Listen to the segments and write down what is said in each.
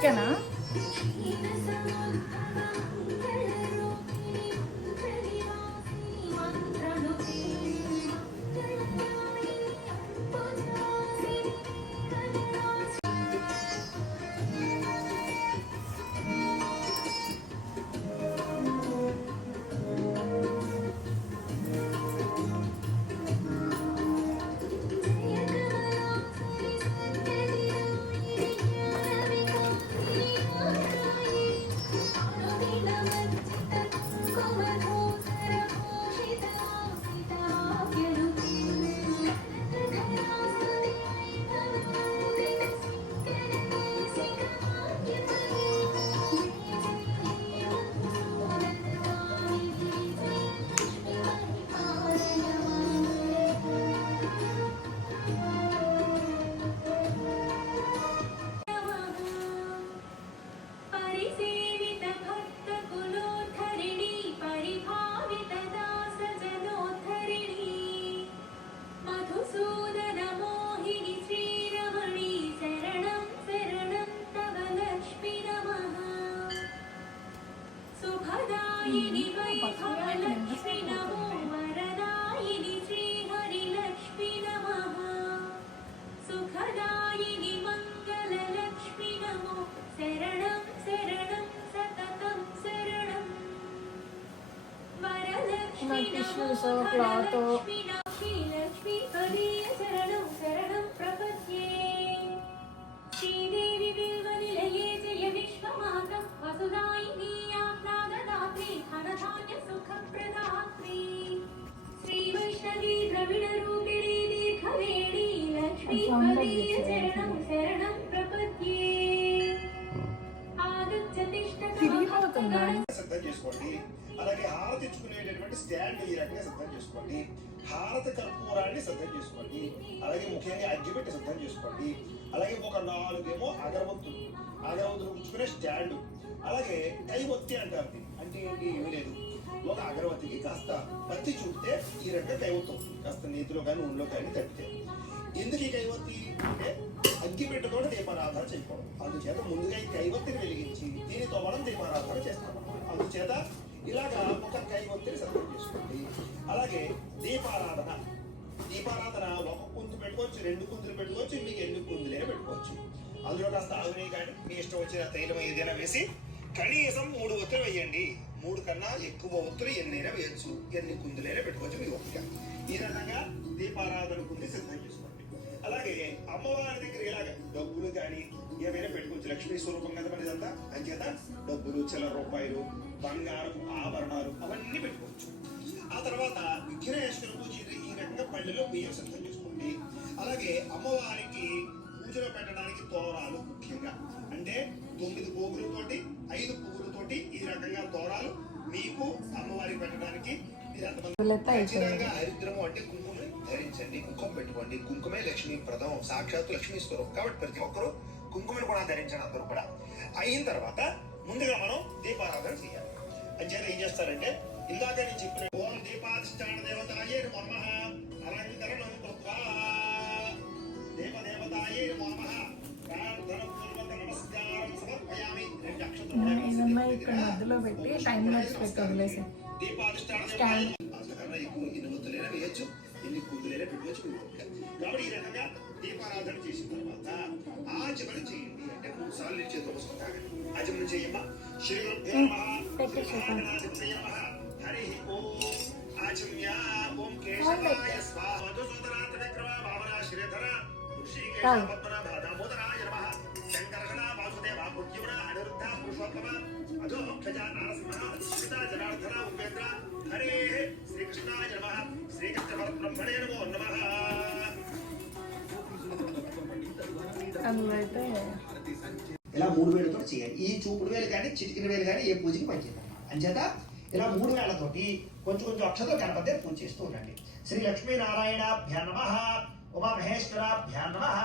ఓకేనా? Tissues cloth సిద్ధం చేసుకోండి. అలాగే హారతి ఇచ్చుకునేటటువంటి స్టాండ్ ఈ రకంగా సిద్ధం చేసుకోండి. హారతి కర్పూరాన్ని సిద్ధం చేసుకోండి. అలాగే ముఖ్యంగా అగ్గిపెట్టి సిద్ధం చేసుకోండి. అలాగే ఒక 4 అగరవత్తులు ఉంచుకునే స్టాండ్. అలాగే కైవత్తి అంటారు. అంటే ఏంటి? ఏమీ లేదు, ఒక అగరవత్తికి కాస్త పత్తి చూపితే ఈ రకంగా కైవత్తి అవుతుంది. కాస్త నీతిలో కానీ నూనెలో కానీ తప్పితే. ఎందుకు ఈ కైవత్తి అంటే అగ్గిపెట్టతో దీపారాధన చేయకూడదు. అందుచేత ముందుగా ఈ కైవత్తిని వెలిగించి దీనితో మనం దీపారాధన చేస్తాం. అందుచేత ఇలాగా ఒక కైవత్తిని సిద్ధం చేసుకోండి. అలాగే దీపారాధన ఒక కుందు పెట్టుకోవచ్చు, 2 కుందులు పెట్టుకోవచ్చు, మీకు ఎన్ని కుందులైనా పెట్టుకోవచ్చు. అందులో కాస్త ఆవునే కానీ మీ ఇష్టం వచ్చిన తైలం ఏదైనా వేసి కనీసం 3 ఒత్తులు వేయండి. 3 కన్నా ఎక్కువ ఒత్తులు ఎన్నైనా వేయచ్చు, ఎన్ని కుందులైనా పెట్టుకోవచ్చు మీ ఓపిక. ఈ రకంగా దీపారాధన కుంది సిద్ధం చేసుకోండి. అలాగే అమ్మవారి దగ్గర ఇలాగ డబ్బులు కానీ ఏమైనా పెట్టుకోవచ్చు. లక్ష్మీ స్వరూపం కదా మనదంతా. అంచేత డబ్బులు, చిల్లర రూపాయలు, బంగారం ఆభరణాలు అవన్నీ పెట్టుకోవచ్చు. ఆ తర్వాత విఘ్నేశ్వర పూజ ఈ రకంగా పళ్ళెలో బియ్యం సిద్ధం చేసుకోండి. అలాగే అమ్మవారికి పూజలో పెట్టడానికి తోరాలు ముఖ్యంగా అంటే 9 పోగులతోటి 5 పువ్వులతోటి ఈ రకంగా తోరాలు మీకు అమ్మవారికి పెట్టడానికి. మీరు ఎంతమంది హరిద్రము అంటే కుంకుమని ధరించండి, కుంకుమ పెట్టుకోండి. కుంకుమే లక్ష్మీ ప్రదం, సాక్షాత్తు లక్ష్మీ స్వరూపం. కాబట్టి ప్రతి ఒక్కరూ కుంకుమని కూడా ధరించండి. అందరూ కూడా అయిన తర్వాత ముందుగా మనం దీపారాధన చేయాలి. అంచేత ఏం చేస్తారంటే ఇందాక నేను చెప్పిన ఓం దీపాధిష్టాన దేవతాయే నమః అలంకరణం కృత్వా దేవదేవతాయే నమః ప్రార్థన పూర్వక నమస్కారం సమర్పయామి. 2 అక్షంతలు ఇక్కడ మధ్యలో పెట్టి టైం పెట్టి వదిలేసి దీపాధిష్టాన అంతకన్నా ఎక్కువ ఎన్ని ఒత్తులైనా వేయచ్చు, ఎన్ని కుందులైనా పెట్టుకోవచ్చు. కాబట్టి ఈ రకంగా దీపారాధన చేసిన తర్వాత ఆచమనం చేయండి. అంటే 3 సార్లు చేతులు వస్తుంది. ఆచమనం చేయమ్మా. శ్రీ హరి ఓం ఆచమ్య ఓం కేశవాయ స్వాహ మధుసూదనాథ విక్రమ భావన శ్రీధర ఋషికేశ పద్మనాభ దామోదరాయ నమః శంకర్షణ వాసుదేవ పుత్యున అనిరుద్ధ పురుషోత్తమ అధోక్షజ నరసింహ సీతా జనార్దన ఉపేంద్ర హరే శ్రీకృష్ణాయ నమః శ్రీకృష్ణ పరబ్రహ్మణే నమో నమః. ఇలా 3 వేలతో చేయాలి. ఈ చూపుడు వేలు కానీ చిటికిన వేలు కానీ ఏ పూజకి పనిచేద్దాం. అంచేత ఇలా 3 వేలతోటి కొంచెం అక్షతో గణపతి పూజ చేస్తూ ఉండండి. శ్రీ లక్ష్మీనారాయణాభ్యా నమః, ఉమా మహేశ్వరాభ్యా నమః,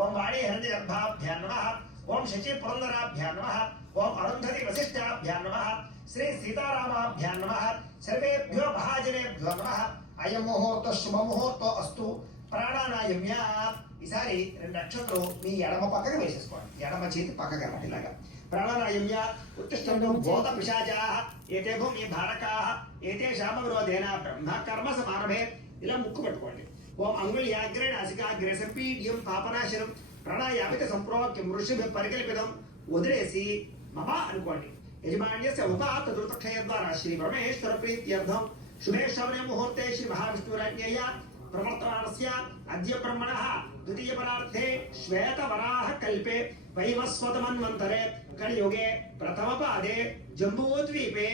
ఓం వాణీ హిరణ్యగర్భాభ్యా నమః, ఓం శచి పురందరాభ్యా నమః, ఓం అరుంధతి వశిష్ఠాభ్యా నమః, శ్రీ సీతారామాభ్యా నమః, సర్వేభ్యో మహాజనేభ్యో నమః. అయం ముహూర్త శుభ ముహూర్తో అస్తు. ప్రాణాయామ్య ఈసారి 2 అక్షంతలు మీ ఎడమ పక్కకు వేసేసుకోండి. ఎడమ చేతి పక్కకి అన్నమాట ఇలాగా. ప్రాణాయామ్య ఉత్తిష్టంతో భూత పిశాచాః ఏతే భూమి భారకాః ఏతేషాం విరోధేన బ్రహ్మ కర్మ సమారభే. ఇలా ముక్కు పట్టుకోండి. ఓం అంగుళ్యాగ్రే నాసికాగ్రే సంపీడ్యం పాపనాశనం ప్రాణాయామిత సంప్రోక్యం ఋషిభిః పరికల్పితం. వదిలేసి మమ అనుకోండి. యజమాన్యస్య ఉపాత దుర్తక్షయ ద్వారా శ్రీ పరమేశ్వర ప్రీత్యర్థం శుభే శ్రవణే ముహూర్తే శ్రీ మహావిష్ణురాజ్ఞయ ప్రవర్తమానస్య అద్య బ్రహ్మణః ద్వితీయ పరార్థే శ్వేతవరాహ కల్పే వైవస్వతమన్వంతరే కలియుగే ప్రథమ పాదే జంబూద్వీపే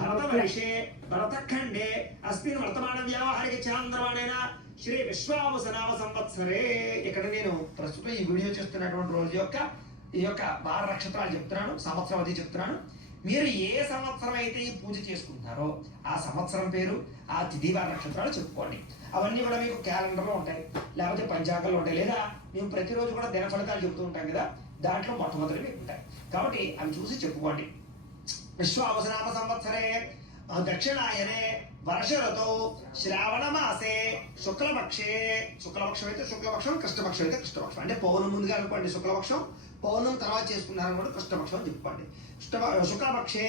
భరతవర్షే భరతఖండే అస్మిన్ వర్తమాన వ్యావహారిక చాంద్రమాణేన శ్రీ విశ్వావసనామ సంవత్సరే. ఇక్కడ నేను ప్రస్తుతం ఈ వీడియో చేస్తున్నటువంటి రోజు యొక్క ఈ యొక్క వార నక్షత్రాలు చెప్తున్నాను, సంవత్సరం అది చెప్తున్నాను. మీరు ఏ సంవత్సరం అయితే ఈ పూజ చేసుకుంటారో ఆ సంవత్సరం పేరు, ఆ తిథి వార నక్షత్రాలు చెప్పుకోండి. అవన్నీ కూడా మీకు క్యాలెండర్లో ఉంటాయి, లేకపోతే పంచాంగంలో ఉంటాయి, లేదా మేము ప్రతిరోజు కూడా దిన ఫలితాలు చెబుతూ ఉంటాం కదా, దాంట్లో మొట్టమొదటి మీకు ఉంటాయి. కాబట్టి అవి చూసి చెప్పుకోండి. విశ్వావసనామ సంవత్సరే దక్షిణాయనే వర్ష ఋతౌ శ్రావణ మాసే శుక్లపక్షే. శుక్లపక్షం అయితే శుక్లపక్షం, కృష్ణపక్షం అయితే కృష్ణపక్షం. అంటే పౌర్ణం ముందుగా అనుకోండి శుక్లపక్షం, పౌర్ణం తర్వాత చేసుకున్నారనుకోండి కృష్ణపక్షం చెప్పుకోండి. శుక్లపక్షే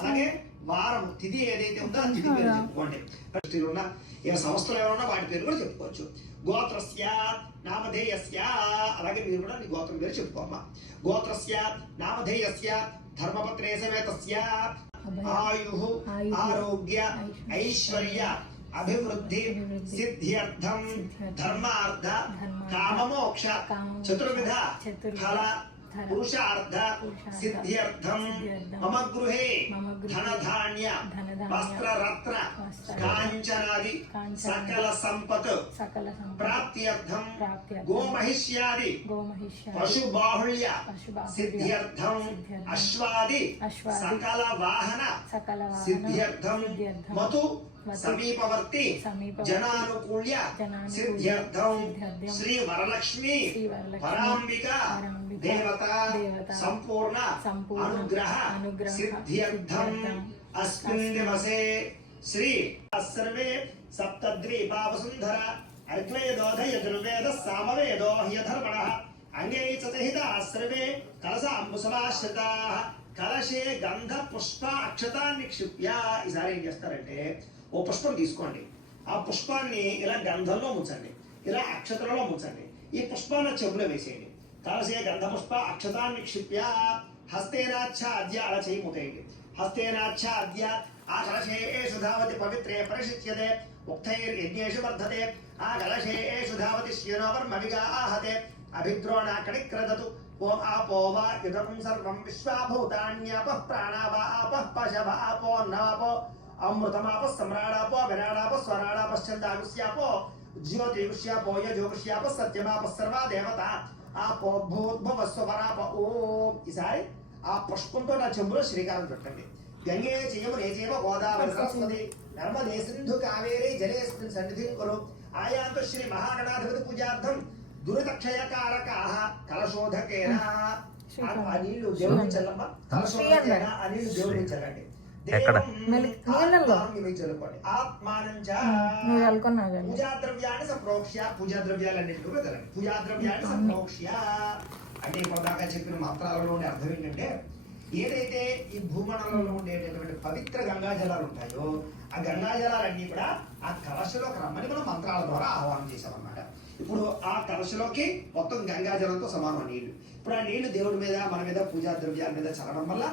అలాగే వారం తిథి ఏదైతే ఉందో ఆ తిథి పేరు చెప్పుకోండి. ఉన్న ఏ సంస్థలు ఎవరున్నా వాటి పేరు కూడా చెప్పుకోవచ్చు. గోత్రస్య నామధేయస్య అలాగే మీరు కూడా నీ గోత్రం పేరు చెప్పుకోమ్మా. గోత్రస్య నామధేయస్య ధర్మపత్రే సమేతస్య ఆయుః ఆరోగ్య ఐశ్వర్య అభివృద్ధి సిద్ధ్యర్థం ధర్మార్థ కామమోక్ష చతుర్విధ ఫల పురుషార్థ సిద్ధ్యర్థం మమ గృహే ధనధాన్య వస్త్రరత్న కాంచనాది సకల సంపత్ ప్రాప్త్యర్థం గోమహిష్యాది పశు బాహుళ్య సిద్ధ్యర్థం అశ్వాది సకల వాహన సిద్ధ్యర్థం మతు సమీపవర్తి జనానుకూల్య సిద్ధ్యర్థం శ్రీ వరలక్ష్మి పరాంబిక దేవత సంపూర్ణ అనుగ్రహ సిద్ధ్యర్థం అస్మిన్ దివసే శ్రీ సర్వే సప్తద్వీపా వసుంధర అర్గ్వేదోధ యజుర్వేద సామవేదో హ్యధర్మణః అంగే చతహితా సర్వే కలశాంబుసమాశ్రితాః కలశే గంధ పుష్ప అక్షతాన్ని నిక్షిప్య. ఈసారి ఏం చేస్తారంటే ఓ పుష్పం తీసుకోండి, ఆ పుష్పాన్ని ఇలా గంధంలో ముంచండి, ఇలా అక్షతలలో ముంచండి, ఈ పుష్పాన్ని చెవులో వేసేయండి. కలశే గంధ పుష్ప అక్షతాన్ని నిక్షిప్య హస్తేనాచ్ఛాద్య అలా చేయి మూతేయండి. హస్తేనాచ్ఛాద్య ఆ కలశేషు ధావతి పవిత్రే పరిశిచ్యతే ఉక్తైర్యజ్ఞేషు వర్ధతే ఆ కలశేషు ధావతి శ్యేనోవర్మవిగా ఆహతే అభిద్రోణ కణిక్రదతు. ఓం ఆపో వా ఇదం సర్వం విశ్వాభూతాన్యాపః ప్రాణావా ఆపః పశవ ఆపో నాపో అమృతమాపః సమ్రాడాపో విరాడాపః స్వరాడాపశ్చందాగుష్యాపో జ్యోతిగుష్యాపో యజోగుష్యాపః సత్యమాపః సర్వా దేవత ఆపో భూద్భవస్వరాప. ఓం. ఈసారి ఆ పుష్పంతో నా చెంబులో శ్రీకారం పెట్టండి. గంగే చయమునే చైవ గోదావరి సరస్వతి నర్మదే సింధు కావేరీ జలేస్మిన్ సన్నిధిం కురు. ఆయాంతు శ్రీ మహాగణాధిపతి పూజార్థం దురితక్షయకారకాః కలశోధకేన. ఆ నీళ్లు దేవుడికి చల్లమ్మ, కలశోధకేన ఆ నీళ్లు దేవుడికి చల్లండి. పూజా ద్రవ్యాన్ని సంప్రోక్ష్య, పూజా ద్రవ్యాలన్నింటినీ కూడా చల్లండి. పూజా ద్రవ్యాన్ని సంప్రోక్ష్య అంటే ఇప్పటిదాకా చెప్పిన మంత్రాలలో ఉండే అర్థం ఏంటంటే, ఏదైతే ఈ భూమండలంలో ఉండేటటువంటి పవిత్ర గంగాజలాలు ఉంటాయో ఆ గంగాజలాలన్నీ కూడా ఆ కలశలోకి రమ్మని మనం మంత్రాల ద్వారా ఆహ్వానం చేశామన్నమాట. ఇప్పుడు ఆ కలశలోకి మొత్తం గంగాజలంతో సమానం నీళ్లు. ఇప్పుడు ఆ నీళ్లు దేవుడి మీద మన మీద పూజా ద్రవ్యాల మీద చల్లడం వల్ల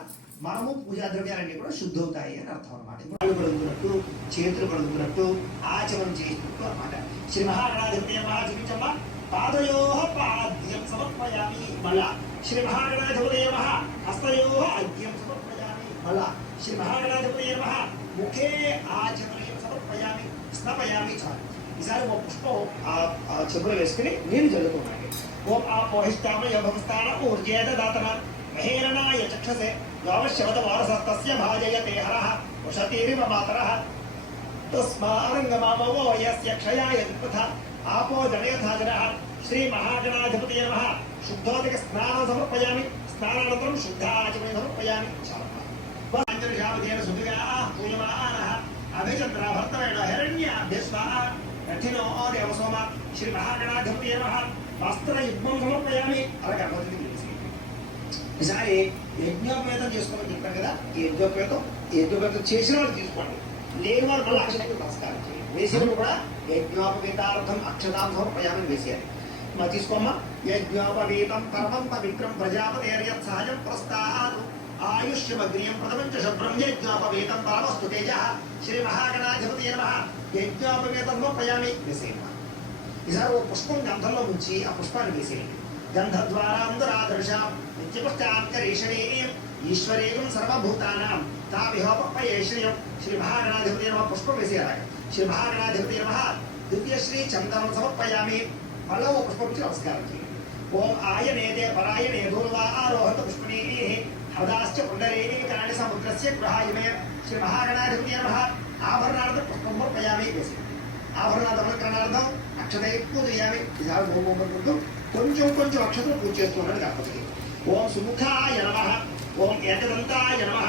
మనము పూజా ద్రవ్యాలన్నీ కూడా శుద్ధవుతాయి అని అర్థం అనమాట. ఇప్పుడు కడుగుతున్నట్టు, చేతులు కడుగుతున్నట్టు, ఆచమనం చేసినట్టు అనమాట. శ్రీ మహాగణాధిపతి చూపించమ్మా. పాదయోః పాద్యం సమర్పయామి. మళ్ళా శ్రీ మహాగణాధిపతి హస్తయోః అద్యం సమర్పయామి. మళ్ళా శ్రీ మహాగణాధిపతి ముఖే ఆచమనీయం సమర్పయామి స్నపయామి. చాలు. ఈసారి ఒక పుష్పం ఆ చెప్పులు వేసుకుని నీళ్లు జల్లుతున్నాయి. ఓం ఆపోహిష్టామయ భవస్థాన ఊర్జేత దాతన మహేరణాయ చక్షసే గావశ్యవత వారసస్తస్య భాజయతే హరః వశతీరివ మాతరః తస్మారంగమామవో యస్య క్షయాయ దుఃఖ ఆపో జనయథాజనః. శ్రీ మహాగణాధిపతి నమః. శుద్ధోదక స్నానం సమర్పయామి. స్నానానంతరం శుద్ధాచమనం సమర్పయామి. అంజలిషావధేన సుధిగా పూయమానః అభిచంద్ర భర్తవేణ హిరణ్యాభ్యస్వ రథినో దేవసోమ శ్రీ మహాగణాధిపతి నమః వస్త్రయుగ్మం సమర్పయామి. అలా గణపతికి తెలిసి ఈసారి యజ్ఞోపేతం చేసుకోమని చెప్పాను కదా. ఈ యజ్ఞోపేతం చేసిన వాళ్ళు తీసుకోండి, లేని వారు మళ్ళీ అక్షతకు నమస్కారం చేయండి. వేసేవాళ్ళు కూడా యజ్ఞోపవేతార్థం అక్షతాం సమర్పయామని వేసేయాలి. మరి తీసుకోమ్మా. యజ్ఞోపవీతం పరమం పవిత్రం ప్రజాపతేర్యత్ సహజం ప్రస్థాదు ఆయుష్యమగ్రియం ప్రథమంచ శుభ్రం యజ్ఞోపవీతం పరమస్తు తేజ శ్రీ మహాగణాధిపతి నమః. యజ్ఞోపవీతం సమర్పయామి వేసేయమ్మా. ఈసారి ఓ పుష్పం గంధంలో ఉంచి ఆ పుష్పాన్ని వేసేయండి. గంధద్వారాంధరాదర్శాం నిత్యపుష్టాంతరీషణీయం ఈశ్వరేయం సర్వభూతానాం తామిహోపయేషణీయం. శ్రీ మహాగణాధిపతి నమః. పుష్పం వేసేయాలి. శ్రీ మహాగణాధిపతి నమః. దివ్యశ్రీ చందనం సమర్పయామి. మళ్ళీ ఓ పుష్పం నుంచి నమస్కారం చేయండి. ఓం ఆయనేదే పరాయణే దూర్వా ఆరోహత పుష్పణీ హృదాశ్చ పుండరీకరాణి సముద్రస్య గృహాయమే. శ్రీ మహాగణాధిపతి నమః. ఆభరణార్థం పుష్పం సమర్పయామి వేసి ఆభరణార్థం అక్షత ఎక్కువ చేయాలి. ఈసారి ఓం కొంచెం అక్షతలు పూజ చేస్తున్నాడు గణపతికి. ఓం సుముఖాయ నమః. ఓం ఏకదంతాయ నమః.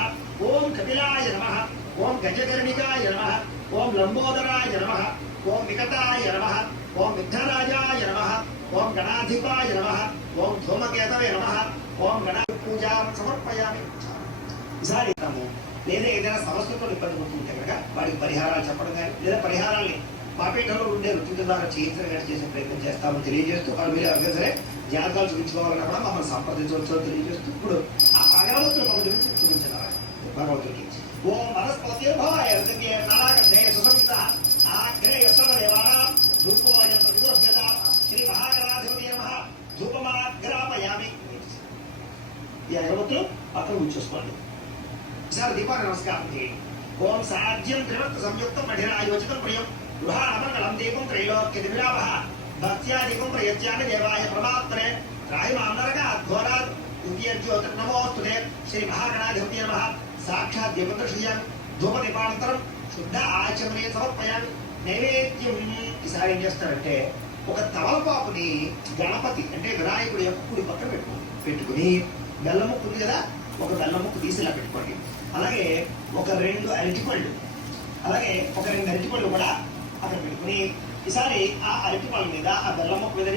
ఓం కపిలాయ నమః. ఓం గజకర్ణికాయ నమః. ఓం లంబోదరాయ నమః. ఓం వికటాయ నమః. ఓం విఘ్నరాజాయ నమః. ఓం గణాధిపాయ నమః. ఓం ధూమకేతవే నమః. ఓం గణపతి పూజాం సమర్పయామి. ఈసారి లేదా ఏదైనా సమస్యతో ఇబ్బంది పడుతుంటే కనుక వాడికి పరిహారాలు చెప్పడం కానీ లేదా పరిహారాల్ని మా పీఠంలో ఉండే రుచుల ద్వారా చేయించడం కానీ చేసే ప్రయత్నం చేస్తామని తెలియజేస్తూ వాళ్ళు మీరు ఎవరికైనా సరే జాతకాలు చూపించుకోవాలన్నా కూడా మమ్మల్ని సంప్రదించవచ్చో తెలియజేస్తూ ఇప్పుడు ఆ అగరవత్తుల పనుల గురించి చూపించారు భగవంతుడికి. ఓం మనస్పతిర్భవాయ నారాగంధే సుసంహిత ఆగ్రే యత్రదేవానాం ధూపమాయ ప్రతిగృహ్యత శ్రీ మహాగణాధిపతి నమః. ధూపమాగ్రాపయామి. ఈ అగరవత్తులు పక్కన ఉంచేసుకోండి. ఈసారి దీపాన్ని నమస్కారం చేయండి. ఓం సాధ్యం త్రివక్త సంయుక్తం మఠిరాయోచితం ప్రియం గృహాణమంగళం దీపం త్రైలోక్య దివిలాభః భక్త్యాదీపం ప్రయత్యామి దేవాయ పరమాత్మనే త్రాహిమాన్నరగా ఘోరాత్ జ్యోతిర్నమోస్తుతే. శ్రీ మహాగణాధిపతి నమః. సాక్షాత్ దీపం దర్శయామి. ధూపదీపానంతరం శుద్ధ ఆచమనే సమర్పయామి. నైవేద్యం ఈసారి ఏం చేస్తారంటే ఒక తమలపాకుని గణపతి అంటే వినాయకుడి యొక్క కుడి పక్కన పెట్టుకుని బెల్లం ముక్కు ఉంది కదా, ఒక బెల్లం ముక్కు తీసి ఇలా పెట్టుకోండి. అలాగే ఒక 2 అరటిపళ్ళు కూడా అక్కడ పెట్టుకుని ఈసారి ఆ అరటిపళ్ళ మీద ఆ బెల్లం ముక్క మీద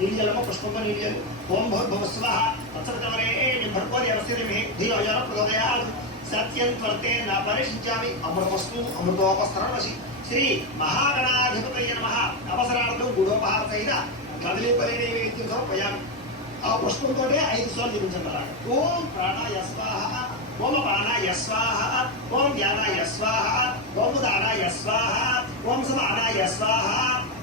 నీళ్ళమ్మ పుష్పంతో నీళ్ళు. ఓం భూర్భువస్సువః తత్సవితుర్వరేణ్యం భర్గో దేవస్య ధీమహి ధియో యో నః ప్రచోదయాత్ సత్యం త్వర్తే న పరిశుచ్యామి అమృతమస్తు అమృతోపస్తరణమసి. శ్రీ మహాగణాధిపతయే నమః. అవసరార్థం గుడోపహార సహిత కదలీపరి నైవేద్యం సమర్పయామి. ఆ పుష్పంతో 5 సార్లు జపించాలి. ఓం ప్రాణాయ స్వాహ, ఓం అపానాయ స్వాహ, ఓం వ్యానాయ స్వాహ, ఓం ఉదానాయ స్వాహ, ఓం సమానాయ స్వాహ.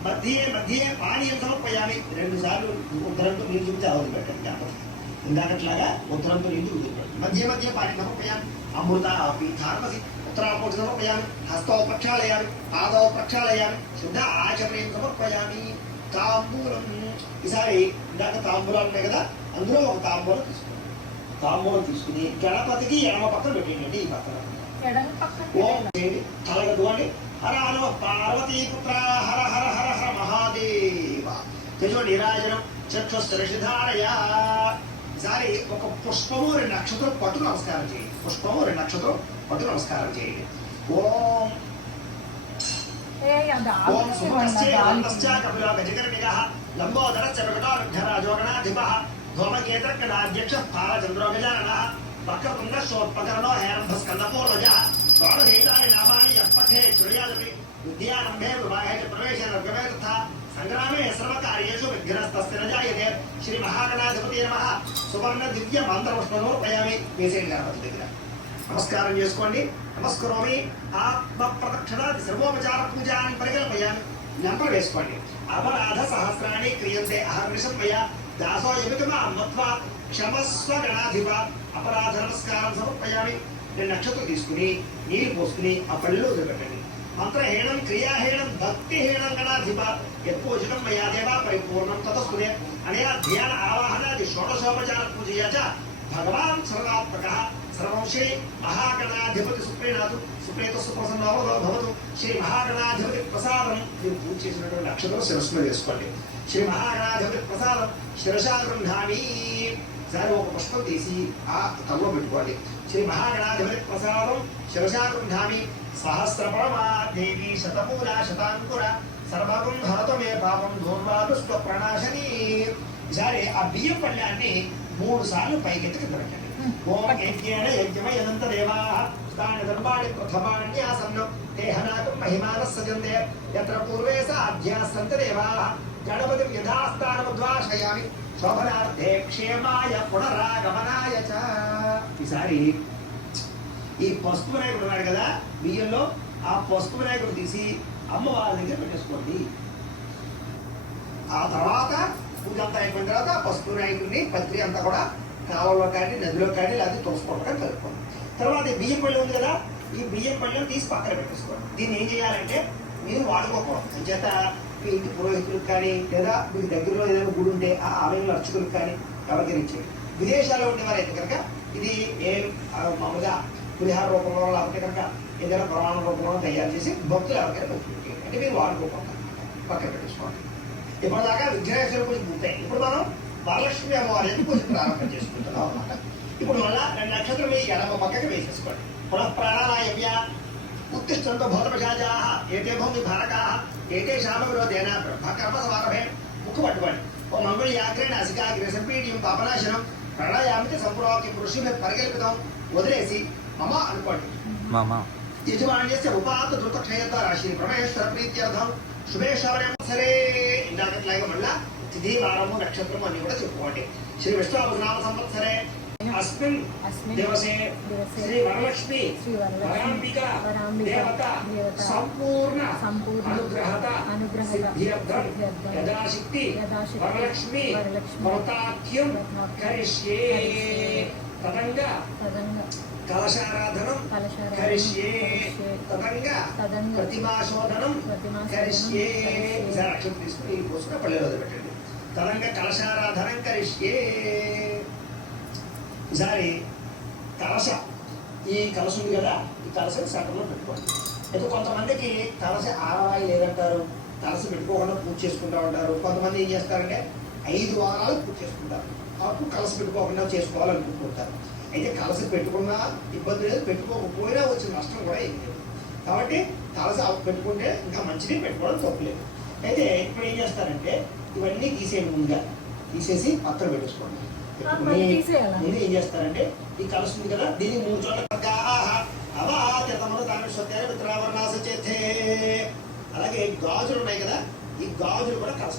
మధ్య పానీయం సమర్పయామి. 2 సార్లు ఉత్తరంతో నీరు చూపితే అవధి పెట్టండి. ఇందాకట్లాగా ఉత్తరంతో నీరు చూపించండి. మధ్య పానీయం సమర్పయామి. అమృత పీఠార్మసి ఉత్తరాపోటి సమర్పయామి. హస్తో ప్రక్షాళయామి. పాదో ప్రక్షాళయామి. శుద్ధ ఆచమనీయం సమర్పయామి. తాంబూలం ఈసారి ఇందాక తాంబూలాలు ఉన్నాయి కదా, అందులో ఒక తాంబూలం తీసుకుని గణపతికి ఎడమ పక్కన పెట్టండి. ఈ పక్కన ఓం తలగదుకోండి. హర హర పార్వతీపుత్ర హర హర హర హర మహాదేవ తేజో నీరాజనం చక్షుశ్రషిధారయ. ఈసారి ఒక పుష్పము 2 నక్షత్రం పట్టు నమస్కారం చేయండి. ఓం ఓం సుమస్య కపిల గజకర్ణికః లంబోదరశ్చ వికటారుఢ్యరాజోగణాధిపః ధూమకేతర్కణాధ్యక్ష పాలచంద్రో గజాననః వక్రతుండశోత్పకరణో హేరంభస్కందపూర్వజः స్వామధీతాని నామాని యః పఠేత్ శృణుయాదపి విద్యారంభే వివాహే చ ప్రవేశే నర్గమే తథా సంగ్రామే సర్వకార్యేషు విఘ్నస్తస్య న జాయతే. శ్రీ మహాగణాధిపతి నమః. సువర్ణ దివ్య మంత్రపుష్పమర్పయామి. వేసేయండి గణపతి దగ్గర నమస్కారం చేసుకోండి. నమస్కరోమి. ఆత్మ ప్రదక్షిణాది సర్వోపచార పూజాన్ని పరికల్పయామి. నంబర్ వేసుకోండి. అపరాధ సహస్రాన్ని క్రియంతే అహర్నిశం మయా దాసోయమితమా మత్వా క్షమస్వ గణాధిప. అపరాధ నమస్కారం సమర్పయామి. 2 నక్షత్రం తీసుకుని నీళ్లు పోసుకుని ఆ పళ్ళలో వదిలిపెట్టండి. మంత్రహీనం క్రియాహీనం భక్తిహీనం గణాధిప యత్పూజితం మయా దేవా పరిపూర్ణం తతస్తుతే. అనయా ధ్యాన ఆవాహనాది షోడశోపచార పూజయా చ భగవాన్ సర్వాత్మకః సర్వం శ్రీ మహాగణాధిపతి సుప్రీత సుప్రసన్నో భవతు. శ్రీ మహాగణాధిపతి ప్రసాదం మీరు పూజ చేసినటువంటి అక్షరం శిరస్సులో వేసుకోండి. శ్రీ మహాగణాధిపతి ప్రసాదం శిరసా గృహామి. సరే ఒక పుష్పం తీసి ఆ తల్లో పెట్టుకోండి. శ్రీ మహాగణాధిపతి ప్రసాదం శిరసా గృహామి. సహస్రపరమా దేవి శతమూల శతాంకుర సర్వగం హరత మే పాపం దూర్వా దుష్ట ప్రణాశని. ఈసారి ఆ బియ్యం పళ్ళాన్ని 3 సార్లు పైకెత్తి కింద పెట్టండి. ఓం యజ్ఞేన యజ్ఞమయంత దేవాః స్థాన ధర్మాణి ప్రథమాన్యాసన్నం దేహనాకం మహిమానః సజంతే యత్ర పూర్వే సాధ్యాసంత దేవాః గణపతిం యథాస్థానముద్వాసయామి శోభనార్థే క్షేమాయ పునరాగమనాయ చ. ఈసారి ఈ పసుపు వినాయకుడు ఉన్నాడు కదా బియ్యంలో, ఆ పసుపు వినాయకుడు తీసి అమ్మవారి దగ్గర పెట్టేసుకోండి. ఆ తర్వాత పూజ అంతా అయిపోయిన తర్వాత ఆ పసుపు వినాయకుడిని పత్రి అంతా కూడా కాలంలో కానీ నదిలో కానీ లేదా తోసుకోవడం కలుపుకోండి. తర్వాత ఈ బియ్యం పళ్ళెం ఉంది కదా, ఈ బియ్యం పళ్ళెం తీసి పక్కన పెట్టేసుకోండి. దీన్ని ఏం చేయాలంటే మీరు వాడుకోకూడదు. అంచేత మీ ఇంటి పురోహితులకు కానీ లేదా మీకు దగ్గరలో ఏదైనా గుడి ఉంటే ఆ ఆలయంలో అర్చకులకు కానీ ఎవరికైనా ఇచ్చేయండి. విదేశాల్లో ఉండేవారైతే కనుక ఇది మామూలుగా పులిహార రూపంలో లేకపోతే కనుక ఏదైనా పురాణ రూపంలో తయారు చేసి భక్తులు ఎవరికైనా పంచుకుంటే అంటే మీరు వాడుకోకుండా పక్కన పెట్టేసుకోండి. ఇప్పటిదాకా విఘ్నేశ్వర పూజ పూర్తాయి. ఇప్పుడు మనం వరలక్ష్మి అమ్మవారి పూజ ప్రారంభం చేసుకుంటున్నాం అన్నమాట. ఇప్పుడు మళ్ళా 2 నక్షత్రం మీ ఎడమ పక్కకి వేసేసుకోండి. పునః ప్రాణాయామ్య ఉత్తిష్టంతో భౌతపశాజాః ఏతే భూమి భారకాః ఏతే శామవిరోధేన బ్రహ్మకర్మ సమారభే. ముక్కు పట్టుకోండి. ఓ మంగళయాగ్రే నాసికాగ్రే సంపీడ్యం పాపనాశనం ప్రాణాయామితే సంప్రోక్తి ఋషిభి పరికల్పితం. వదిలేసి మమ అనుకోండి. యజమాన్యస్య ఉపాత ధృతక్షయత రాశి పరమేశ్వర ప్రీత్యర్థం శుభేశ్వరం సరే. ఇందాకట్లాగా మళ్ళా తిథి వారము నక్షత్రము అన్ని కూడా చెప్పుకోండి. శ్రీ విష్ణునామ సంవత్సరే అస్మిన్ దివసే శ్రీ వరలక్ష్మి వరాంబిక దేవత సంపూర్ణ అనుగ్రహత సిద్ధ్యర్థం యథాశక్తి వరలక్ష్మి వ్రతాఖ్యం కరిష్యే. తదంగా కలశారాధనం కరిష్యే. తదంగా ప్రతిమాశోధనం కరిష్యే. ఈసారి అక్షరం తీసుకుని పోసుకుని పల్లెలో పెట్టండి. తదంగా కలశారాధనం కరిష్యే. ఈసారి కలశ, ఈ కలశ ఉంది కదా, ఈ కలశ సెంటర్లో పెట్టుకోండి. అయితే కొంతమందికి కలశ ఆరవాయి లేదంటారు, కలశ పెట్టుకోకుండా పూజ చేసుకుంటూ ఉంటారు. కొంతమంది ఏం చేస్తారంటే 5 వారాలు పూజ చేసుకుంటారు, అప్పుడు కలశ పెట్టుకోకుండా చేసుకోవాలనుకుంటుంటారు. అయితే కలశ పెట్టుకున్నా ఇబ్బంది లేదు, పెట్టుకోకపోయినా వచ్చిన నష్టం కూడా ఏం లేదు. కాబట్టి కలశ పెట్టుకుంటే ఇంకా మంచిది, పెట్టుకోవడం తప్పులేదు. అయితే ఇప్పుడు ఏం చేస్తారంటే ఇవన్నీ తీసేయండి. ముందుగా తీసేసి పక్కన పెట్టేసుకోండి. ముందు ఏం చేస్తారంటే ఈ కలశ ఉంది కదా, దీన్ని 3 చోట్ల అలాగే గాజులు ఉన్నాయి కదా, ఈ గాజులు కూడా కలశ.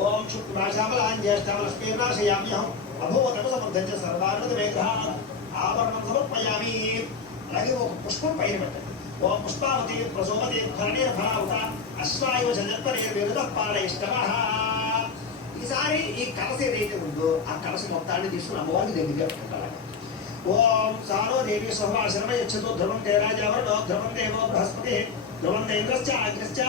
ఓం శుక్రాశామలాం జ్యేష్ఠామలక్ష్మీర్నాశయామ్యహం అభూవతమ సమర్థంచ సర్వాన్నత మేఘా ఆభరణం సమర్పయామి. అలాగే ఒక పుష్పం పైన పెట్టండి. ఓం పుష్పావతి ప్రసోమతి ఫలనేర ఫలావత అశ్వాయువ జన్మనేర్విరుద పాడయిష్టమః. ఈసారి ఈ కలశ ఏదైతే ఉందో ఆ కలశ మొత్తాన్ని తీసుకుని అమ్మవారికి దగ్గరగా పెట్టాలి. ఓం సానో దేవి సహవాసనమ యచ్చతో ధ్రువం తేరాజావరణో ధ్రువం దేవో బృహస్పతి ధ్రువం దేంద్రశ్చ అగ్రశ్చ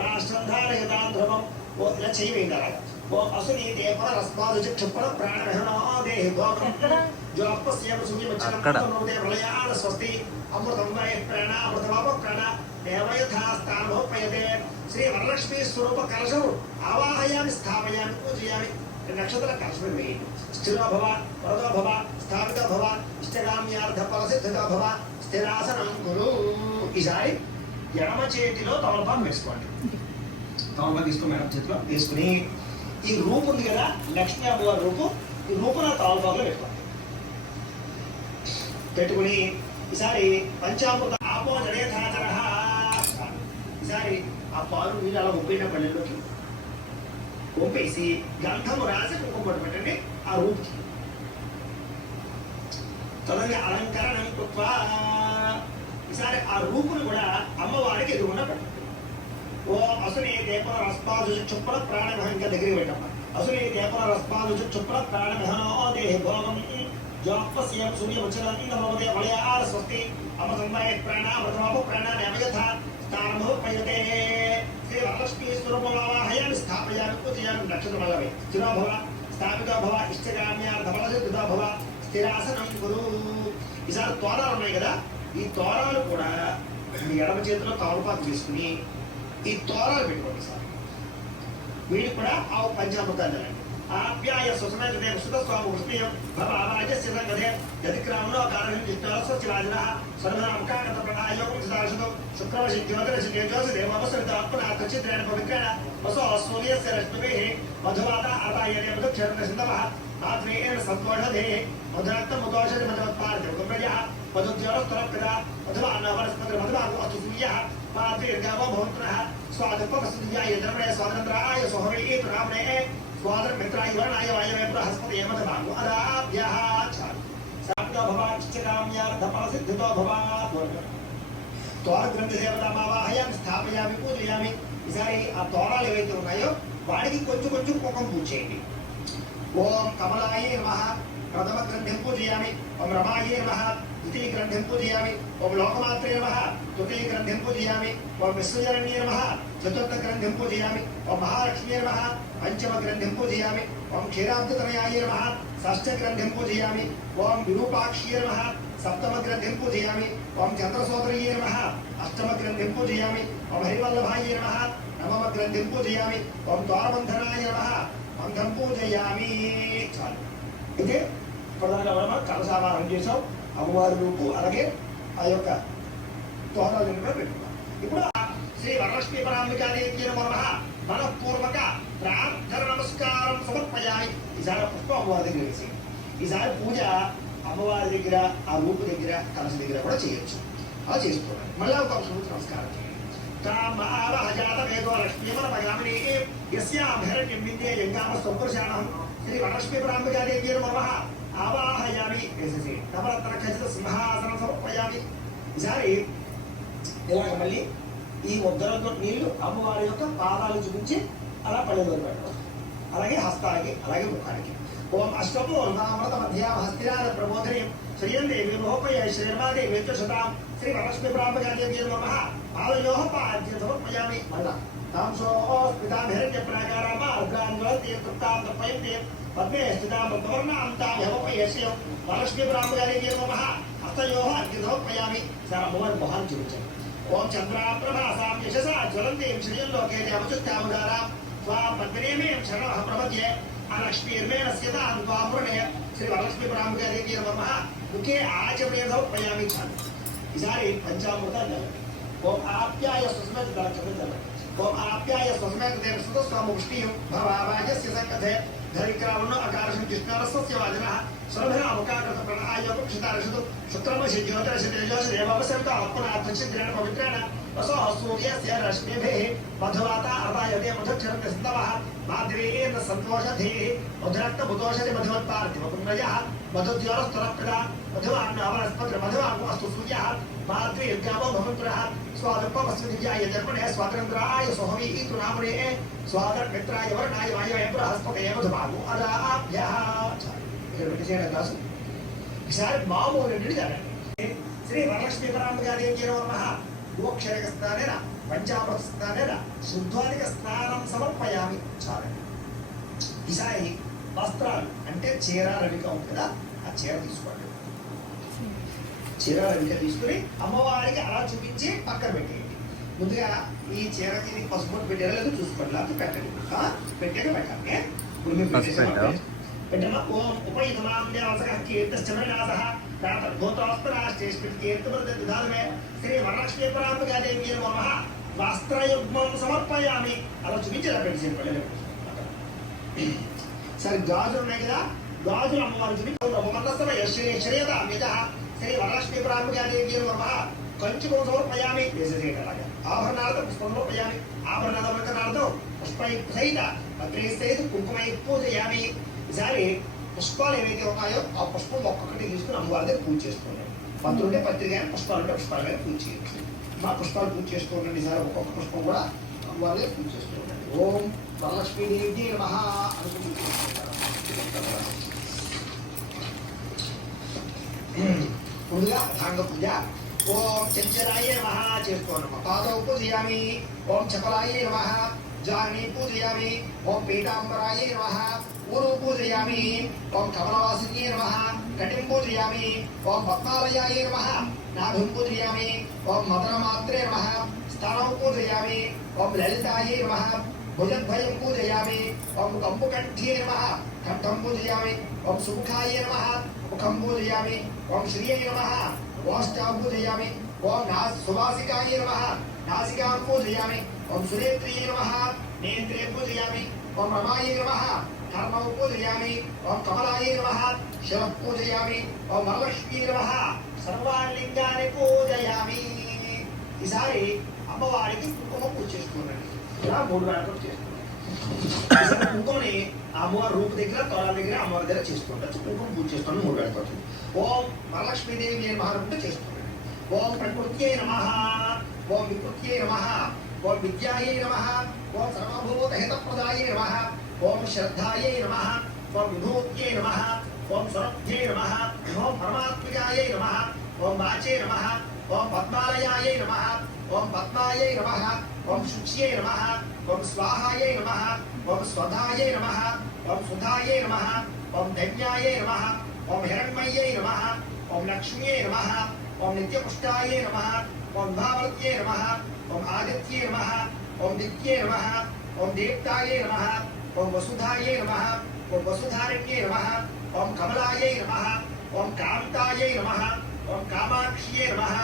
రాష్ట్రంధారయతాం ధ్రువం. ఓ ఇలా చేయవేయండి. అలాగా ఓం అసుని దేవ రస్మాదు క్షిపణ ప్రాణహనో దేహి గోత్రం జ్వలపస్య సూర్యమచ్చనం ప్రళయాన స్వస్తి అమృతం వై ప్రాణ అమృతమాప ప్రాణ దేవయథాస్థానోపయతే. శ్రీ వరలక్ష్మీ స్వరూప కలశం ఆవాహయామి స్థాపయామి పూజయామి. 2 నక్షత్ర కలశం వేయండి. స్థిరో భవ వరదో భవ స్థాపిత భవ ఇష్టగామ్యార్థ ఫలసిద్ధ భవ స్థిరాసనం కురు. ఈసారి ఎడమ చేతిలో తమలపాకు వేసుకోండి. తమలపాకు తీసుకుని ఎడమ చేతిలో తీసుకుని ఈ రూపు ఉంది కదా, లక్ష్మీ అమ్మవారి రూపు, ఈ రూపున తమలపాకులో పెట్టుకోండి. పెట్టుకుని ఈసారి పంచామృత ఆపో జడేధాచర. ఈసారి ఆ పాలు నీళ్ళు అలా వంపేన పల్లెల్లోకి వంపేసి గంధము రాసి కుంకుమ పెట్టండి ఆ రూపుకి. తొలగి అలంకరణం కృత్వా. ఈసారి ఆ రూపును కూడా అమ్మవారికి ఎదురుకుండా పెట్టండి. ఓ అసుని దేపన రస్పాదు చుప్పల ప్రాణమహంగా దగ్గరికి పెట్టమ్మా. అసుని దేపన రస్పాదు చుప్పల ప్రాణమహనో దేహి భోగం జ్వాపస్యం సూర్యవచనందమోదే వలయార స్వస్తి అమృతంవై ప్రాణ అమృతమాప ప్రాణ నమయథ స్థానమోపయతే. శ్రీ వరలక్ష్మీ స్వరూపమావాహయామి స్థాపయామి పూజయామి. నక్షత్రమల్లవే స్థిరో భవ స్థాపితో భవ ఇష్టగామ్యార్థఫలసిద్ధో భవ స్థిరాసనం కురు. ఈసారి తోరాలు ఉన్నాయి కదా, ఈ తోరాలు కూడా ఎడమ చేతిలో తమలపాకు తీసుకుని ఈ తోరాలు పెట్టుకోండి. సార్ వీడికి కూడా ఆ పంచామృతాలు తినండి. आप्याय सुसमेत देव सुत स्वाम उष्णीय भव आवाजस्य संगते यदिक्रामनो कारहं जित्तरस्य चिवाजनः सर्वनामका कत प्रणायोगं सिद्धार्षतो शुक्रवशि ज्योतिरशि तेजोसि देववसरित अपना तचित्रेण पवित्रेण वसो सूर्यस्य रश्मिभिः मधुवाता आदायने मधुक्षरं सिद्धवः आत्मेन संतोषधे मधुरक्तं मधुषधि मधुवत्पार्थिव कुम्भजः मधुद्योरस्तरपिता मधुवान्नवनस्पति मधुवागो अस्तु सूर्यः पात्रीर्गावो भवन्तः स्वादुपवसुद्याय धर्मणे स्वातन्त्राय सोहवे रामणे स्वादर मित्राय वर्णाय वायवे बृहस्पति मधुवागो अदाभ्यः साप्यो भवाच्चिकाम्या धपसिद्धितो भवा తోర గ్రంథ దేవతామావాహయామి స్థాపయామి పూజయామి. ఈసారి ఆ తోరాలు ఏవైతే ఉన్నాయో వాడికి కొంచెం కొంచెం కుంకుమ పూజ చేయండి. ఓం కమలాయ నమః ప్రథమ గ్రంథం పూజయామి. ఓం రమాయ నమః ద్వితీయ గ్రంథం పూజయామి. ఓం లోకమాత్రే నమః తృతీయ గ్రంథం పూజయామి. ఓం విశ్వజరణ్యే నమః చతుర్థ గ్రంథం పూజయామి. ఓం మహాలక్ష్మీ నమః పంచమ గ్రంథం పూజయామి. ఓం క్షీరాబ్దతనయాయ నమః షష్ఠ గ్రంథం పూజయామి. ఓం విరూపాక్షి నమః सप्तम ग्रंथिं पूजयामि. ओम चंद्रसोदरये नमः अष्टम ग्रंथिं पूजयामि. ओम हरिवल्लभाय नमः नवम ग्रंथिं पूजयामि. ओम द्वारबंधनाय नमः बंधं पूजयामि. చాలు ఇదే ప్రధానంగా మనం కలశావాహనం చేసాం. అమ్మవారి రూపు అలాగే ఆ యొక్క తోరణాలను కూడా పెట్టుకున్నాం. ఇప్పుడు శ్రీ వరలక్ష్మీ పరాంబికాదేవి నమః మనఃపూర్వక ప్రార్థన నమస్కారం సమర్పయామి. ఈసారి పుష్పం అమ్మవారి దగ్గర వేసి ఈసారి పూజ అమ్మవారి దగ్గర ఆ రూపు దగ్గర కలశ దగ్గర కూడా చేయొచ్చు. అలా చేసుకోవాలి. మళ్ళీ ఒక సూత్ర నమస్కారం చేయండి. శ్రీ వరలక్ష్మీ పరాంబికాదేవి నమః ఆవాహయామి. వేసేసి నవరత్న ఖచ్చిత సింహాసనం సమర్పయామి. ఈసారి ఇలాగ మళ్ళీ ఈ ముద్దలతో నీళ్లు అమ్మవారి యొక్క పాదాలు చూపించి అలా పళ్ళెంలో పెట్టడం, అలాగే హస్తాలకి అలాగే ముఖానికి. ओम अष्टमो नामृत मध्याम हस्तिनाद प्रबोधनीय श्रीयंदे विमोहपय श्रीर्मादे वेत्रशताम श्री वरलक्ष्मी प्रापगादेवी नमः पादयोः पाद्य समर्पयामि. मल्ल तांसो स्मितां हिरण्य प्राकाराम अर्द्राञ्जलति तृप्तां तर्पयन्ति पद्मे स्थितां रत्नवर्णां तां यवपयस्य वरलक्ष्मी प्रापगादेवी नमः हस्तयोः अर्घ्यं समर्पयामि. सामोहन मोहन चुरुच ओम चंद्राप्रभासां यशसा ज्वलन्तीं श्रीयल्लोके देवचुत्यामुदारां स्वां पद्मनेमीं शरणः प्रपद्ये लक्ष्मीर्मेण स्यतान्वामुरणे श्री वरलक्ष्मी परांबिकादेवी नमः मुखे आचमने समर्पयामि. ఈసారి పంచామృతాలు చల్లండి. ఓం ఆప్యాయ సుస్మేత చల్లండి. ఓం ఆప్యాయ సుస్మేత దేవ సుత స్వామ ఉష్ణీయం భవావాజస్య సంకథే ధరిక్రావణో అకారశం కృష్ణారస్య వాజనః స్వరభరాముకాకృత ప్రణాయోగ క్షితారషదు శుక్రమశి జ్యోతిరశి తేజోసి దేవవసరిత అప్పనాత్మచిద్రేణ పవిత్రేణ వసో సూర్యస్య రశ్మిభిః మధువాత అర్ధాయతే మధుక్షరత సిద్ధవః మాధ్వేన సంతోషధేః మధురక్త బుధోషధి మధువత్పార్థివ పుణ్యయః మధుద్యోరస్తరప్రదా మధువాన్న అవనస్పత్ర మధువాగో అస్తు సూర్యః మాధ్వేర్గావో భవంతురః స్వాదపవస్మిద్యాయ జన్మనే స్వాతంత్రాయ సోహవి ఈతు నామనే స్వాదర్ మిత్రాయ వర్ణాయ వాయవే బృహస్పతే మధువాగో అదాభ్యః. ఇక్కడ పెట్టేసేయండి దాసు. ఈసారి మామూలు నుండి జరగండి. శ్రీ వరలక్ష్మీ పరాంబికాదేవి నమః గోక్షరిక స్నానేన పంచామృత స్నానేన శుద్ధాధిక స్నానం సమర్పయామి. చాలు. ఈసారి వస్త్రాలు అంటే చీర రవిక ఉంది కదా, ఆ చీర తీసుకోండి. చీర రవిక తీసుకుని అమ్మవారికి అలా చూపించి పక్కన పెట్టేయండి. ముందుగా ఈ చీరకి పసుపు పెట్టారా లేదో చూసుకోండి, లేకపోతే పెట్టండి. పెట్టాక పెట్టండి. ఇప్పుడు మీరు పెట్టిన ఓం ఉపయుతమాం దేవసకః కీర్తిశ్చమనాసః ప్రాతర్భూతోస్తరాష్టేష్మికీర్తిమృతధారమే శ్రీ వరలక్ష్మీ పరాంబికాదేవి నమః వస్త్రయుగ్మం సమర్పయామి. అలా చూపించేలా పెట్టేసి సరే గాజులు ఉన్నాయి కదా, గాజులు అమ్మవారు చూపించి శ్రీ వరలక్ష్మీ పరాంబికాదేవి నమః కంచుకం సమర్పయామి. వేసేసేయండి. అలాగే ఆభరణార్థం పుష్పం సమర్పయామి. ఆభరణార్థం పుష్పై సహిత పత్రే సహిత కుంకుమై పూజయామి. ఈసారి పుష్పాలు ఏవైతే ఉన్నాయో ఆ పుష్పం ఒక్కొక్కటి తీసుకుని అమ్మవారి దగ్గర పూజ చేసుకోండి. పత్రులు ఉంటే పత్రి కానీ పుష్పాలు ఉంటే పుష్పాలు కానీ పూజ చేయొచ్చు. మా పుష్పాలు పూజ చేస్తూ ఉండండి. ఈసారి ఒక్కొక్క పుష్పం కూడా అమ్మవారి దగ్గర పూజ చేస్తూ ఉండండి. ఓం వరలక్ష్మీదేవి నమః అనుకుంటూ ముందుగా అథాంగ పూజ. ఓం చంచలాయ నమః చేసుకోండి. పాదౌ పూజయామి. ఓం చపలాయ నమః జాని పూజయామి. ఓం పీతాంబరాయ నమః ఊరు పూజయామి. ఓం కమలవాసిన్యే నమః కటిం పూజయామి. ఓం పద్మాలయాయ నమః నాభిం పూజయామి. ఓం మదనమాత్రే నమః స్థానం పూజయామి. ఓం లలితాయ నమః भुजद्वयं पूजयामि ओम कंबुकण्ठ्ये नमः कंठं पूजयामि ओम सुमुखाय नमः मुखं पूजयामि ओम श्रिये नमः ओष्ठां पूजयामि ओम सुवासिकाय नमः नासिकां पूजयामि ओम सुनेत्र्ये नमः नेत्रे पूजयामि ओम रमाय नमः कर्मौ पूजयामि ओम कमलाय नमः शिरः पूजयामि ओम वरलक्ष्मी नमः सर्वान् लिंगानि पूजयामि ఈసారి అమ్మవారికి కుంకుమ పూజ చేసుకున్నారండి ఇలా 3 వేలతో చేసుకున్నారు కుంకుమని అమ్మవారి రూపు దగ్గర తోరాల దగ్గర అమ్మవారి దగ్గర చేసుకుంటారు కుంకుమ పూజ చేసుకుని 3 వేలతో ఓం వరలక్ష్మీదేవి నమః అంటే చేసుకున్నారండి ఓం ప్రకృత్యై నమః ఓం వికృత్యై నమః ఓం విద్యాయై నమః ఓం సర్వభూత హితప్రదాయై నమః ओम श्रद्धायै नमः ओम विभूत्यै नमः ओम स्वरत्यै नमः ओम परमात्मिकायै नमः ओम वाचे नमः ओम पद्मालयायै नमः ओम पद्मायै नमः ओम शुच्यै नमः ओम स्वाहायै नमः ओम स्वधायै नमः ओम सुधायै नमः ओम धन्यायै नमः ओम हिरण्मय्यै नमः ओम लक्ष्म्यै नमः ओम नित्यपुष्टायै नमः ओम भावत्यै नमः ओम आदित्यै नमः ओम दित्यै नमः ओम देवतायै नमः ओम वसुधायै नमः ओम वसुधारण्ये नमः ओम कमलायै नमः ओम कांतायै नमः ओम कामाक्ष्यै नमः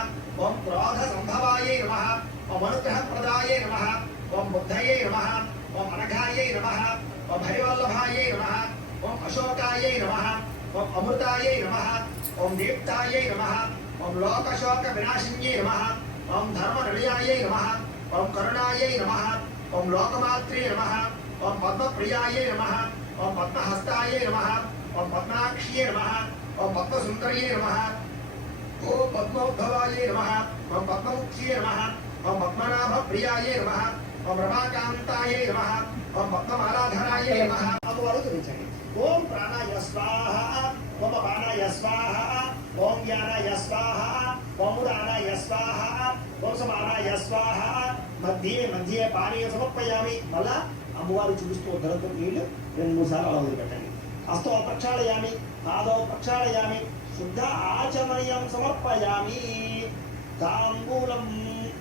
ओम क्रोध संभवायै नमः ओम अनुग्रहप्रदायै नमः ओम बुद्धये नमः ओम अनघायै नमः ओम हरिवल्लभायै नमः ओम अशोकायै नमः ओम अमृतायै नमः ओम दीप्तायै नमः ओम लोकशोक विनाशिन्यै नमः ओम धर्मनिलयायै नमः ओम करुणायै नमः ओम लोकमात्रे नमः ओम पद्मप्रियायै नमः ओम पद्महस्तायै नमः ओम पद्माक्ष्यै नमः ओम पद्मसुन्दर्यै नमः ओम पद्मोद्भवायै नमः ओम पद्ममुख्यै नमः ओम पद्मनाभप्रियायै नमः ओम रमाकान्तायै नमः ओम पद्ममालाधरायै नमः अम्मवारु చూపించండి ओम प्राणाय स्वाहा ओम अपानाय स्वाहा ओम ज्ञानाय स्वाहा ओम उदानाय स्वाहा ओम समानाय स्वाहा मध्ये मध्ये पानीय समर्पयामि మళ్ళా అమ్మవారు చూపిస్తూ ఉద్ధరంతో నీళ్లు 2-3 సార్లు అలా వదిలిపెట్టండి హస్తో ప్రక్షాళయామి పాదో ప్రక్షాళయామి శుద్ధ ఆచమనీయం సమర్పయామి తాంబూలం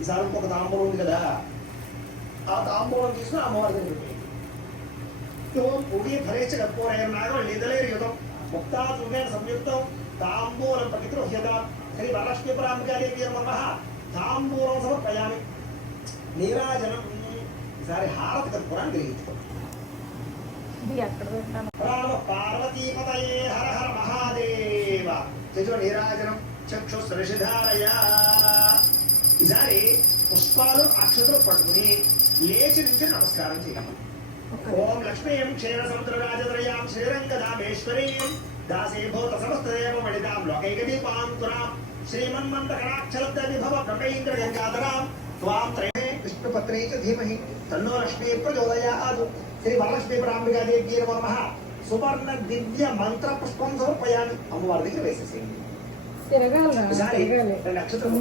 ఈసారి ఇంకొక తాంబూలం ఉంది కదా ఆ తాంబూలం తీసుకుని అమ్మవారి దగ్గర పెట్టండి ఓం పుడి ఫరేచ కర్పూరయం నాగం నిదలేర్యుతం ముక్తాతుమేన సంయుక్తం తాంబూలం ప్రతిగృహ్యత శ్రీ వరలక్ష్మీ పరాంబికాదేవి నమః తాంబూలం సమర్పయామి నీరాజనం ఈసారి హారతి కర్పూరాన్ని గ్రహించుకోండి రామ పార్వతీపతయే హర హర మహాదేవ చతుర నీరాజనం చక్షుస్రషిధారయ ఈసారి పుష్పాలు అక్షతలు పట్టుకుని లేచి నుంచి నమస్కారం చేయాలి ఓం లక్ష్మీం క్షీర సముద్ర రాజద్రయాం శ్రీరంగధామేశ్వరీం దాసే భూత సమస్తదేవ మణితాం లోకైకదీపాంకురాం శ్రీమన్మందకటాక్షలబ్ధ విభవ బ్రహ్మేంద్ర గంగాధరాం त्वां त्रये विष्णुपत्नी च धीमहि तन्नो लक्ष्मी प्रचोदयात् श्री वरलक्ष्मी परांबिका देवी नमः सुवर्ण दिव्य मंत्र पुष्पं समर्पयामि अम्मवाరి దగ్గర వేసేసేయండి నక్షత్రం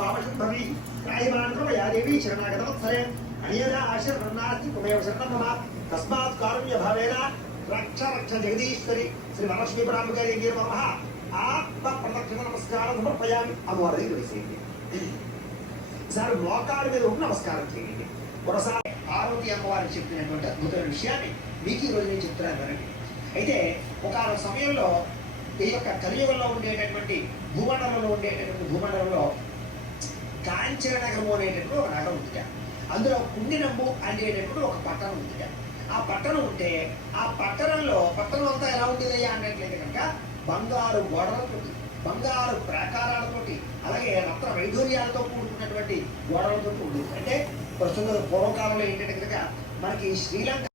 భావశుద్ధవి రాయమాంత్రమ యాదేవి శరణాగతవత్సరే అనియదా ఆశీర్వన్నాస్తి కుమేవ శరణం మమ తస్మాత్ కారుణ్య భావేన రక్ష రక్ష జగదీశ్వరి శ్రీ వరలక్ష్మీ పరాంబికా దేవి నమః ఆత్మ ప్రదక్షిణ నమస్కారం సమర్పయామి అమ్మవారి దగ్గర వేసేయండి ఈసారి మోకాళ్ళ మీద ఉండి నమస్కారం చేయండి మరోసారి పార్వతి అమ్మవారికి చెప్పినటువంటి అద్భుతమైన విషయాన్ని మీకు ఈరోజు నేను చెప్తున్నాను వినండి అయితే ఒక సమయంలో ఈ యొక్క కలియుగంలో ఉండేటటువంటి భూమండలంలో కాంచన నగరము అనేటటువంటి ఒక నగరం ఉంది అందులో కుండినమ్ము అనేటటువంటి ఒక పట్టణం ఉంది ఆ పట్టణం ఉంటే ఆ పట్టణం అంతా ఎలా ఉండేదయ్యా అన్నట్లయితే కనుక బంగారు గోడలతోటి బంగారు ప్రాకారాలతోటి అలాగే రత్న వైఢూర్యాలతో కూడుకున్నటువంటి గోడలతో ఉండేది అంటే ప్రస్తుత పూర్వకాలంలో ఏంటంటే కనుక మనకి శ్రీలంక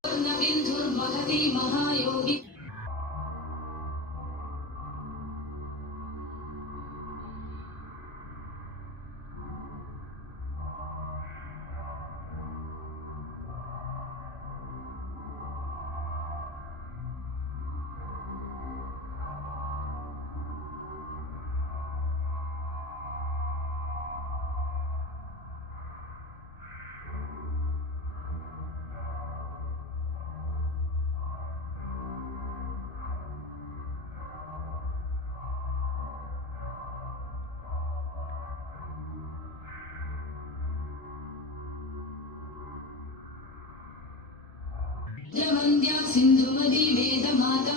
సింధుమతి వేద మాత